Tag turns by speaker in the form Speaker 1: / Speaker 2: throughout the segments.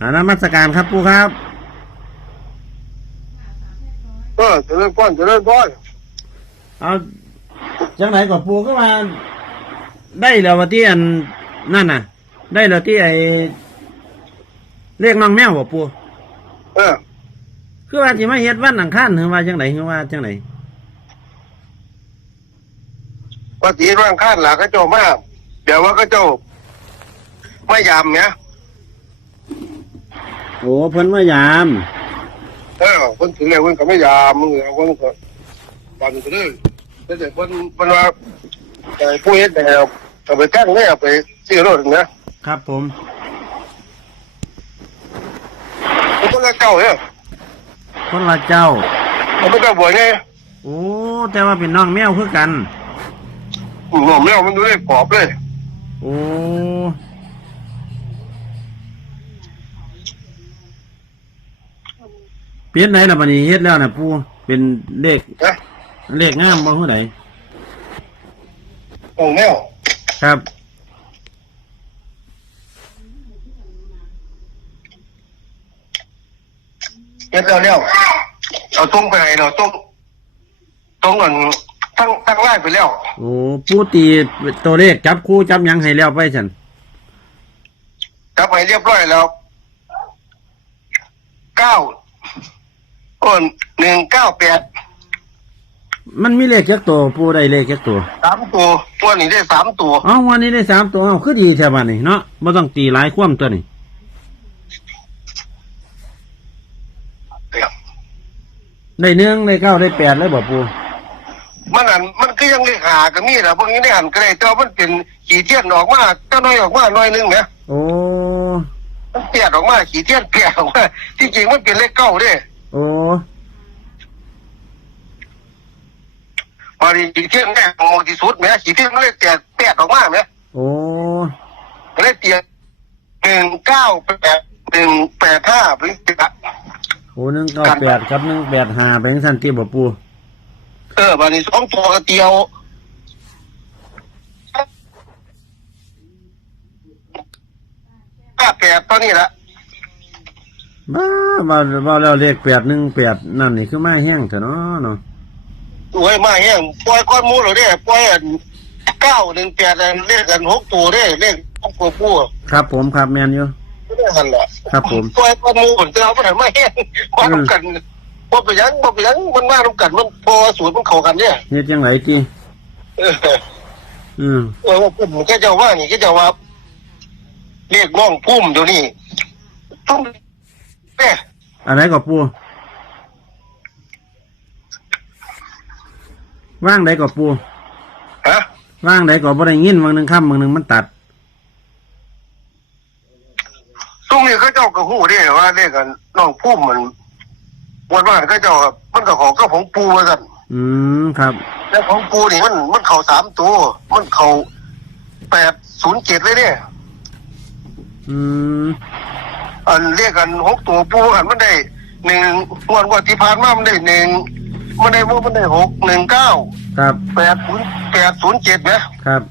Speaker 1: อ่านมัสการครับปูครับ
Speaker 2: เออเจริญพรเจริญพร
Speaker 1: เอาจังไหนกับปูก็มาได้แล้วว่าที่อันนั่นน่ะ ได้แล้วที่ไอเลขน้องแมวบ่ปู
Speaker 2: เออ
Speaker 1: คือว่าสิมาเฮ็ดวันอังคารหรือว่าจังไหนคือว่าจังไหน
Speaker 2: ปฏิร่างคาดหลักก็เจ้ามาเดี๋ยวว่าก็เจ้าไม่ยามเนี่ย
Speaker 1: โอ้เพิ่นว่ายาม
Speaker 2: เออคนถึงแล้วคนก็ไม่ยามมึงเอาคนก็บันก็เลยแต่แต่คนมันว่าไอ้ผู้เฮ็ดแต่เอาไปกั้งเนี่ยเอาไปซื้อรถนะครับ
Speaker 1: ผม
Speaker 2: มันก็เลยเก่าเนี่ย
Speaker 1: คนละเจ้า
Speaker 2: มันก็บ่อยไง
Speaker 1: โอ้แต่ว่าเป็นน้องแมวคือกัน
Speaker 2: หนุ่มแล้วมันดูได้ปอบเลย
Speaker 1: โอ้ เปลี่ยนไหนล่ะบัดนี้เฮ็ดแล้วน่ะปูเป็นเลข
Speaker 2: นะ
Speaker 1: เลขงามบ่ฮู้ใด
Speaker 2: โอ้แมว
Speaker 1: ครับ
Speaker 2: เฮ็ดแล้วแล้วเอาตรงไปให้เราตรงตรงกันตั้งตั้งไล่ไปแล้ว
Speaker 1: โอ้ปูตีตัวเลขจับคู่จับหยังให้แล้วไปฉัน
Speaker 2: จับไปเรียบร้อยแล้วเก้า อ้นหนึ่งเก้าแปด
Speaker 1: มันมีเลขจักตัวปูได้เลขจักตัว
Speaker 2: สามตัวตัวนี้ได้สามตัว
Speaker 1: เอ้าวันนี้ได้สามตัวเอ้าคือดีแท้บัดนี้เนาะบ่ต้องตีหลายความตัวนี้ได้หนึ่งได้เก้าได้แปดเลยบ่ปู
Speaker 2: มันอันมันก็ยังเลขหากันนี่แหละพวกนี้ได้หันก็ได้แต่ว่ามันเป็นขีดเทียนออกมาก็น้อยออกมาน้อยหนึงเนี่ย
Speaker 1: โอ้
Speaker 2: มันเปียดออกมาขีดเทียนเปียดออกมาที่จริงมันเป็นเลขเก้าเด้
Speaker 1: โอ้
Speaker 2: พอดีขีดเทียนแม่งมองที่สุดแม่ขีดเทียนมันเลยแตกแปดออกมาแม่
Speaker 1: โอ้
Speaker 2: ก็เลยเตียนหนึ่งเก้าแปดหนึ่งแปดห้าเป็นสิบอะ
Speaker 1: โหหนึ่งเก้าแปดครับหนึ่งแปดห้าเป็นสันติบ่ปู
Speaker 2: เออวันนี้สองตัวก็เตียวห้าแปดตอนนี้ละ
Speaker 1: บ้าบ่บ่แล้วเลขแปดหนึ่งแปดนั่นนี่คือมาแห้งเถอะเนาะเนาะ
Speaker 2: โอ้ยมาแห้งปล่อยก้อนหมูเหรอเนี่ยปล่อยอันเก้าหนึ่งแปดอันเลขกันหกตัวเนี่ยเลขหกตัวผู้
Speaker 1: ครับ ผมครับแมนอยู่
Speaker 2: ไม่ได้หันแหละ
Speaker 1: ครับผม
Speaker 2: ปล่อยก้อนหมูคนเจ้าไม่ได้มาแห้งมาทำกันพอไปยังพอไปยังมันมาทำกันมันพอสูตรมันเข้ากันเนี่ย
Speaker 1: เฮ็ดจังไหนจี
Speaker 2: เออ
Speaker 1: อืม
Speaker 2: เออว่าผมก็จะว่านี่ก็จะว่าเรียกน้องพุ่มเดี๋ยวนี้ต้อง แม่
Speaker 1: อันไหนก็ปูว่างใดก็ปู
Speaker 2: ฮะ
Speaker 1: ว่างใดก็บ่ได้ยินบางหนึงค่ำบางหนึงมันตัด
Speaker 2: ตรงนี้เขาเจ้าก็หู้ได้ว่าเรียกกันน้องพุ่มมันวันว่าเขาเจ้ามันก็ของก็ของปูมาสั่น
Speaker 1: อืมครับ
Speaker 2: แล้วของปูนี่มันมันเข่าสามตัว มันเข่าแปดศูนย์เจ็ดเลยเนี่ย
Speaker 1: อืม
Speaker 2: อันเรียกกันหกตัวปูอันมันได้หนึ่งวันวันที่ผ่านมามันได้หนึ่งมันได้มันได้หกหนึ่งเก้า
Speaker 1: ครับ
Speaker 2: แปดศูนย์แปดศูนย์เจ็ดนะครับ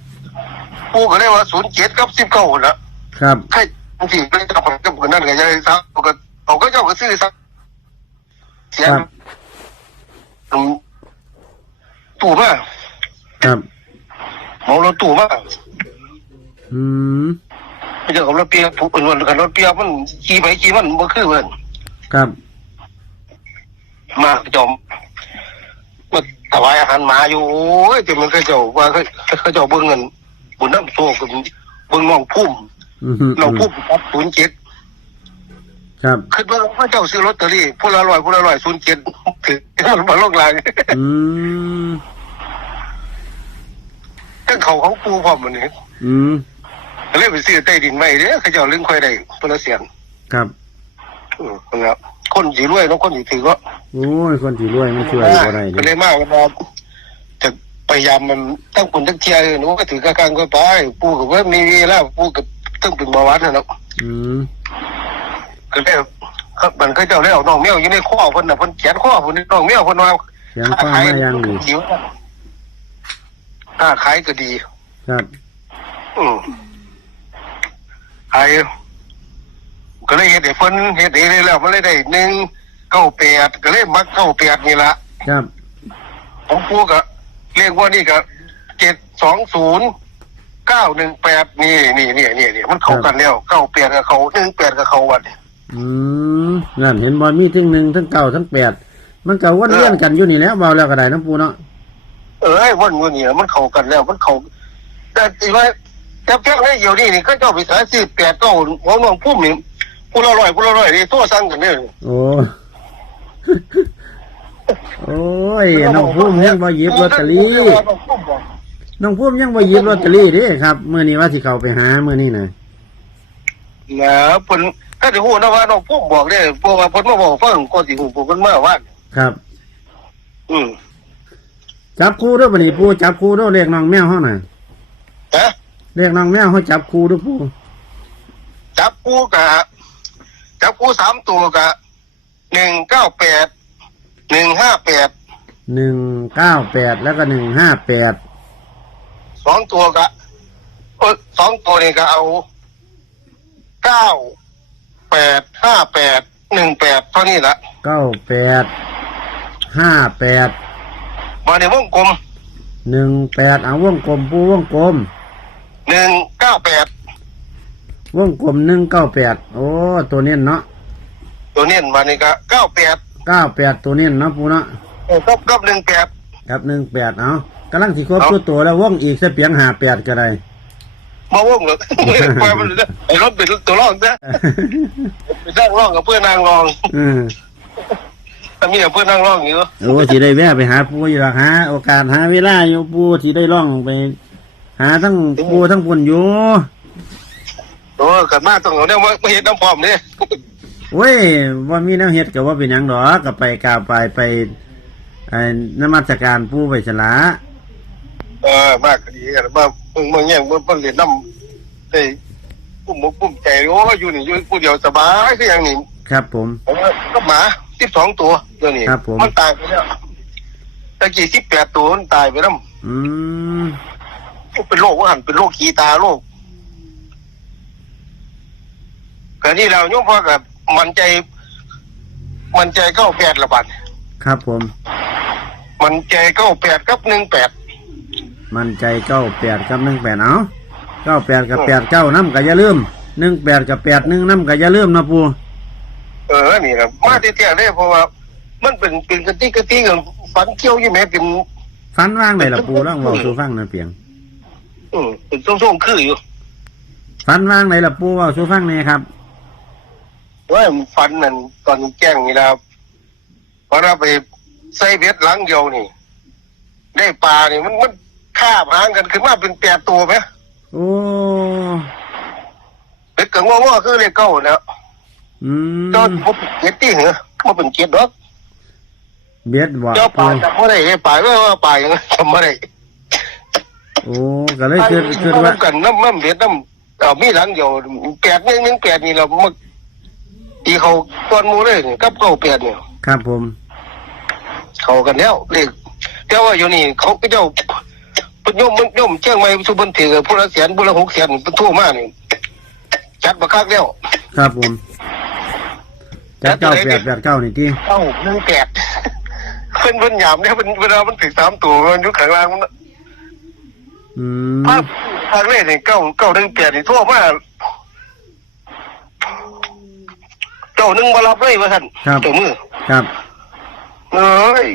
Speaker 2: ปูก็เรียกว่าศูนย์เจ็ดกับสิบเก้าละ
Speaker 1: ครับ
Speaker 2: ใครบางทีไม่จับกับคนนั้นก็ยังซักก็เขาก็เจ้าก็ซื้อซักเสีย
Speaker 1: ครับ
Speaker 2: อืมตู่มาก
Speaker 1: ครับ
Speaker 2: มองรถตู่มาก
Speaker 1: อืม
Speaker 2: ไม่ เจอกับรถเปียกผู้อื่นวันกันรถเปียกมันขี่ไปขี่มันบ่คือเพิ่น
Speaker 1: ครับ
Speaker 2: มาจอมมาถวายอาหารหมาอยู่โอ้ยแต่มันก็เจ้าว่าเขาเขาเจ้าเบิ่งเงินบุญน้ำโซ่กับเบิ่งน้องพุ่ม
Speaker 1: อืม
Speaker 2: น้องพุ่มครับศูนย์เจ็ด
Speaker 1: ครับ
Speaker 2: คือว่าพระเจ้าซื้อลอตเตอรี่ผู้ละร้อยผู้ละร้อยศูนย์เจ็ดถือมันมาลงลาง
Speaker 1: อืม
Speaker 2: ตั้งเขาของปูพร้อมมันนี่
Speaker 1: อืม
Speaker 2: ก็ เลยไปซื้อใต้ดินไว้เด้อเขาเจ้าลึงค่อยได้คนละเสียน
Speaker 1: ครับ
Speaker 2: อืมนะครับคนสีรวยน้องคนสีถือก็
Speaker 1: โอ้ยคนที่รวยไม่ช่วยบ่ได้
Speaker 2: ก็
Speaker 1: เล
Speaker 2: เลยยมากว่าจะพยายามมันตั้งคนตั้งเทียหนูก็ถือกลางๆก็ไปปูกับว่ามีเวลาปูกับต้องเป็นเบาหวานนะเนาะ
Speaker 1: อืม
Speaker 2: ก็เลยครับมันก็เจ้าเลยเอาน้องแมวอยู่ในข้อคนน่ะคนเขียนข้อคนนี้น้องแมวคนว่า
Speaker 1: เสียงฟ้ามายังดี
Speaker 2: ดีถ้าขายก็ดี
Speaker 1: ครับ
Speaker 2: อืมขายก็เลยเฮ็ดให้เพิ่นเฮ็ดให้แล้วมันเลยได้หนึ่งเก้าแปดก็เลยมักเก้าแปดนี่ละ
Speaker 1: ครับ
Speaker 2: ของปูก็เรียกว่านี่ก็เจ็ดสองศูนย์เก้าหนึ่งแปดนี่นี่นี่นี่นี่มันเข้ากันแล้วเก้าแปดกับเขาหนึ่งแปดกับเขาวัน
Speaker 1: อืมนั่นเห็นบอลมีทั้งหนึ่งทั้งเก้าทั้งแปดมันเก่าวนเวียนกันอยู่นี่แหล้วเบาแล้วก็ได้น้ำปูเนาะ
Speaker 2: เอ้ยวันวันนี้มันเข้ากันแล้ว มันเข้าแต่ที่ว่า แต่เพียงแค่เดียวนี่นี่ก็เจ้าไปสายสิบแปดเก้าหัวน้องพุ่มนี่ผู้ละร้อยผู้ละร้อยนี่ตัวสั่งกันเนี่ย
Speaker 1: โอ้ โอ้ยน้องพุ่มยังบ่หยิบลอตเตอรี่น้องพุ่มยังบ่หยิบลอตเตอรี่เดิครับมื้อนี้ว่าสิเข้าไปหามื้อนี้น่ะ
Speaker 2: นะเพิ่นถ้าจะฮู้นะว่าน้องพุ่มบอกได้เพราะว่าเพิ่นมาบอกฟังก่อนสิฮู้เพิ่นมาว่า
Speaker 1: ครับ
Speaker 2: อืม
Speaker 1: จับคู่เด้วยบัดนี้ปูจับคู่เด้วยเลขน้องแมวเฮาน่ะ
Speaker 2: ฮะ
Speaker 1: เลขน้องแมวเฮาจับคู่เด้วยปู
Speaker 2: จับกูกะจับกูสามตัวกะหนึ่งเก้าแปดหนึ่งห้าแปด
Speaker 1: 198แล้วก็158
Speaker 2: สองตัวกะเออสองตัวนี่ก็เอาเก้าแปดห้าแปดหนึ่งแปดเท่านี้ละ
Speaker 1: 98 58
Speaker 2: มาในวงกลม
Speaker 1: 18เอาวงกลมปูวงกลม
Speaker 2: หนึ่งเก้าแปด
Speaker 1: วงกลม198โอ้ตัวเน้นเนาะ
Speaker 2: ตัวนี้มานี่ก็เก้าแปด
Speaker 1: 98ตัวเน้นเนาะปูเนาะ
Speaker 2: กับกับหนึ่งแปด
Speaker 1: ครับ18เอากำลังสิครบตัวตัวแล้ววงอีกสักเพียง58ก็ได้
Speaker 2: มาวงเหรอ ไปมันเลยไอ้รถเป็นตัวรองนะไปนั่งรองกับเพื่อนนางรอง
Speaker 1: อืม
Speaker 2: ถ้ามีแต่เพื่อนนางรองอยู่
Speaker 1: โอ้สิได้แวะไปหาปูอยู่หรอกหาโอกาสหาเวลาอยู่ปูสิได้ล่องไป หาทั้งปูทั้งปุ่นอยู่
Speaker 2: โอ้กันมาต้องเอาเนี่ยมามาเห็นน้ำพร้อมเนี่ย
Speaker 1: เว้ยว่ามีแนวเฮ็ดก็ว่าเป็นหยังดอกก็ไปกราบไปไปไอ้นมัสการปูไปสละ
Speaker 2: เออมากก็ดีกันมาเมืองเมืองแย่งเมืองเพิ่นเรียนน้ำได้ปุ่มมุกปุ่มใจโอ้อยู่นี่อยู่ผู้เดียวสบายคืออย่างนี้
Speaker 1: ครับผม
Speaker 2: ผมว่าก็หมาสิบสองตัวเดี๋ยวนี้
Speaker 1: ครับผม
Speaker 2: มันตายไปแล้วตะกี้สิบแปดตัวมันตายไปแล้ว
Speaker 1: อืม
Speaker 2: เป็นโรคว่าหันเป็นโรคขีตาโรคก็นี่เราโยมพ่อกับมันใจ มันใจเก้าแปดละบัด
Speaker 1: ครับผม
Speaker 2: มันใจเก้าแปดกับหนึ่งแปด
Speaker 1: มันใจเก้าแปดกับหนึ่งแปดเอาเก้าแปดกับแปดเก้าน้ำก็อย่าลืมหนึ่งแปดกับแปดหนึ่งน้ำก็อย่าลืมนะปู
Speaker 2: เออนี่นะมาเตี้ยๆเลยเพราะว่า มันเป็นเป็นกะติกะติกันฟันเกี่ยวอยู่แม่เป็น
Speaker 1: ฟันว่างเลยล่ะปูร่องบอกสู่ฟังนะเพียง
Speaker 2: อืมเป็นส้มๆคืออยู่
Speaker 1: ฟันว่างเลยล่ะปูเว่าสู่ฟังเนี่ยครับ
Speaker 2: ว่ามันฟันนั่นตอนแจ้งนี่นะครับเพราะเราไปใส่เบ็ดหลังเดียวนี่ ได้ปลานี่มันมันคาบหางกันขึ้นมาเป็นแปดตัวไหม
Speaker 1: โอ้
Speaker 2: เบ็ดเกิงว่าๆคือเลขเก้าแล้ว
Speaker 1: อืม
Speaker 2: จนพบเจ็ดที่เหรอมาเป็นเจ็ดดอก
Speaker 1: เบียดบ่
Speaker 2: เจ้าปลา
Speaker 1: ปู
Speaker 2: จำไม่ได้เลยปลาก็ว่าปลาอย่างนั้นจำไม่ได้
Speaker 1: โอ้ก็เลยคิดคิดว่า
Speaker 2: กันน้ำน้ำเบ็ดน้ำเอามีหลังเดียวแปดหนึ่งหนึ่งแปดนี่เรามาตีเขาก้อนหมูเลยนี่กับเก้าแปดเนี่ย
Speaker 1: ครับผม
Speaker 2: เขากันแล้วเลขแต่ว่าอยู่นี่เขาก็เจ้าเพิ่นโยมมันโยมเชียงใหม่สุบนถือผู้ละแสนผู้ละหกแสนเป็นทั่วมากนี่จัดมาคักแล้ว
Speaker 1: ครับผมจัดเก้าแปดแปดเก้านี่ที่
Speaker 2: เก้าหนึ่งแปดเพิ่นเพิ่นหยามเนี่ยเป็นเวลามันถึงสามตัวมันอยู่ข้างล่างมัน
Speaker 1: อืม
Speaker 2: ภาพทางเลขนี่เก้าเก้าหนึ่งแปดนี่ทั่วมากเจ้าหนึ่งมารับเลยว่าท่าน
Speaker 1: ครับ
Speaker 2: เจ้ามือ
Speaker 1: ครับ
Speaker 2: เอ้ย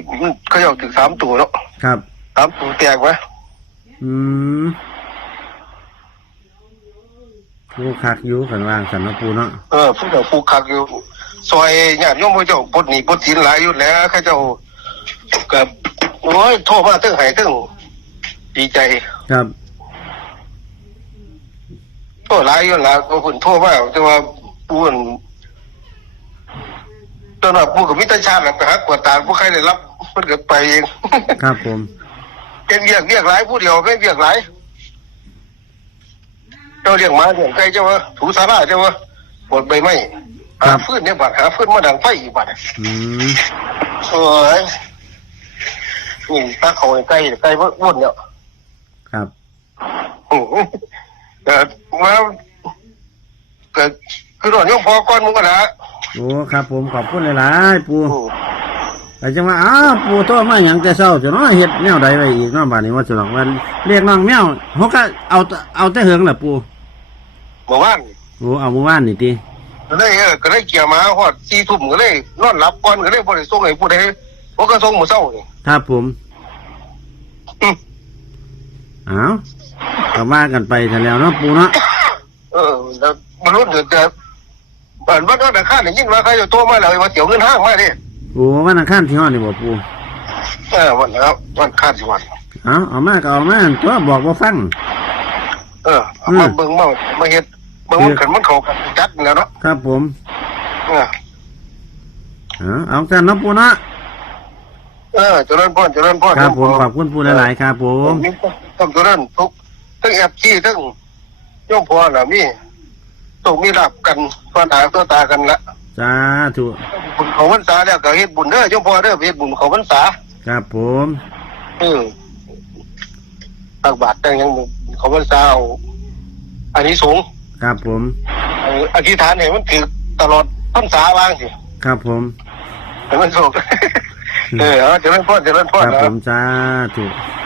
Speaker 2: เขาอยากถึงสามตัวเนาะ
Speaker 1: ครับ
Speaker 2: สามตัวแตกไหม
Speaker 1: อืมผู้คักอยู่ขันว่างสันเนาะปูเนาะ
Speaker 2: เออผู้เจ้าผู้คักอยู่ซอยญาติโยมพระเจ้าปลดหนี้ปลดสินหลายอยู่แล้วข้าเจ้ากับโอ้ยโทษมาตึ้งไหตึ้งดีใจ
Speaker 1: ครับ
Speaker 2: โทษหลายอยู่แล้วก็คุณโทษมากแต่ว่าปูนตอนนั้นปูกับมิตรชาติน่ะไปหากวดตาผู้ใครได้รับมันเกิดไปเอง
Speaker 1: ครับผม
Speaker 2: เป็นเรียกเรียกหลายผู้เดียวไม่เรียกหลายเจ้าเรียกหมาเรียกไก่เจ้าว่าถูสาราเจ้าว่าปวดใบไม้หาฟืนเนี่ยบัดหาฟืนมาดังไฟอีกบัด
Speaker 1: อืม
Speaker 2: เอ้ยนี่ตาเขาไก่ไก่วุ่นเนี่ย
Speaker 1: ครับ
Speaker 2: โอ้โหเกิดว่าเกิดคือหลวงยมพอก่อนมึงก็นะ
Speaker 1: โอ้ครับ ผมขอบคุณหลายๆปู
Speaker 2: อืม
Speaker 1: แต่จังว่าอ้าวปูโทรมาหยังแต่เช้าจะน้อยเฮ็ดแนวใดไว้อีกเนาะบัดนี้ว่าสิหรอกว่าเรียกน้องแมวเฮาก็เอาแต่เอาแต่เหิงล่ะปู
Speaker 2: เมื่อวาน
Speaker 1: โอ้เอาเมื่อวานนี่ติ
Speaker 2: ก็เลยเออก็เลยเกี่ยวมาฮอดสี่ทุ่มก็เลยนอนหลับก่อนก็เลยบ่ได้ส่งให้ผู้ใดเพราะก็ส่งมื้อเช้านี่
Speaker 1: ครับผม
Speaker 2: อืม
Speaker 1: อ้าวก็ว่ากันไปซะแล้วเนาะปูเนาะ
Speaker 2: เออแล้วมนุษย์เดือดเดือดเปิดวัดวัดข้าเนี่ยยินว่าใครจะโทรมาเลยว่าเสียวเงินห้างมาดิ
Speaker 1: โอ้วันอังคารที่ฮอดนี่บ่ปู
Speaker 2: เออวันแล้ววันข้าสิวัน
Speaker 1: เอาเอามาก็เอามาตัวบอกบ่ฟัง
Speaker 2: เออเอามาเบิ่งมามาเฮ็ดเบิ่งมันกันมันเข้ากันจัดนี่แหล้วเนาะ
Speaker 1: ครับผม
Speaker 2: เออ
Speaker 1: เอาเอากันเนาะปูเนาะ
Speaker 2: เออเจริญพรเจริญพร
Speaker 1: ครับผมขอบคุณปูหลายๆครับผม
Speaker 2: ต้องเจริญทุกทั้งแอบขี้ทั้งโยมพ่อน่ะมีต้องมีรับกันฟันหาตัวตากันละ
Speaker 1: สาธุ
Speaker 2: บุญเขาพรรษาแล้วก็เฮ็ดบุญเด้อโยมพ่อเด้อไปเฮ็ดบุญเขาพรรษา
Speaker 1: ครับผม
Speaker 2: เออตักบาตรแต่งหยังเขาพรรษาเอาอันนี้สูงส์
Speaker 1: ครับผม
Speaker 2: เอออธิษฐานให้มันถือตลอดพรรษาวางสิ
Speaker 1: ครับผม
Speaker 2: ให้มันสุกเออเอาเจริญพรเจริญพ
Speaker 1: ค
Speaker 2: ร
Speaker 1: รับ
Speaker 2: นะ
Speaker 1: ผมสาธุ
Speaker 2: เ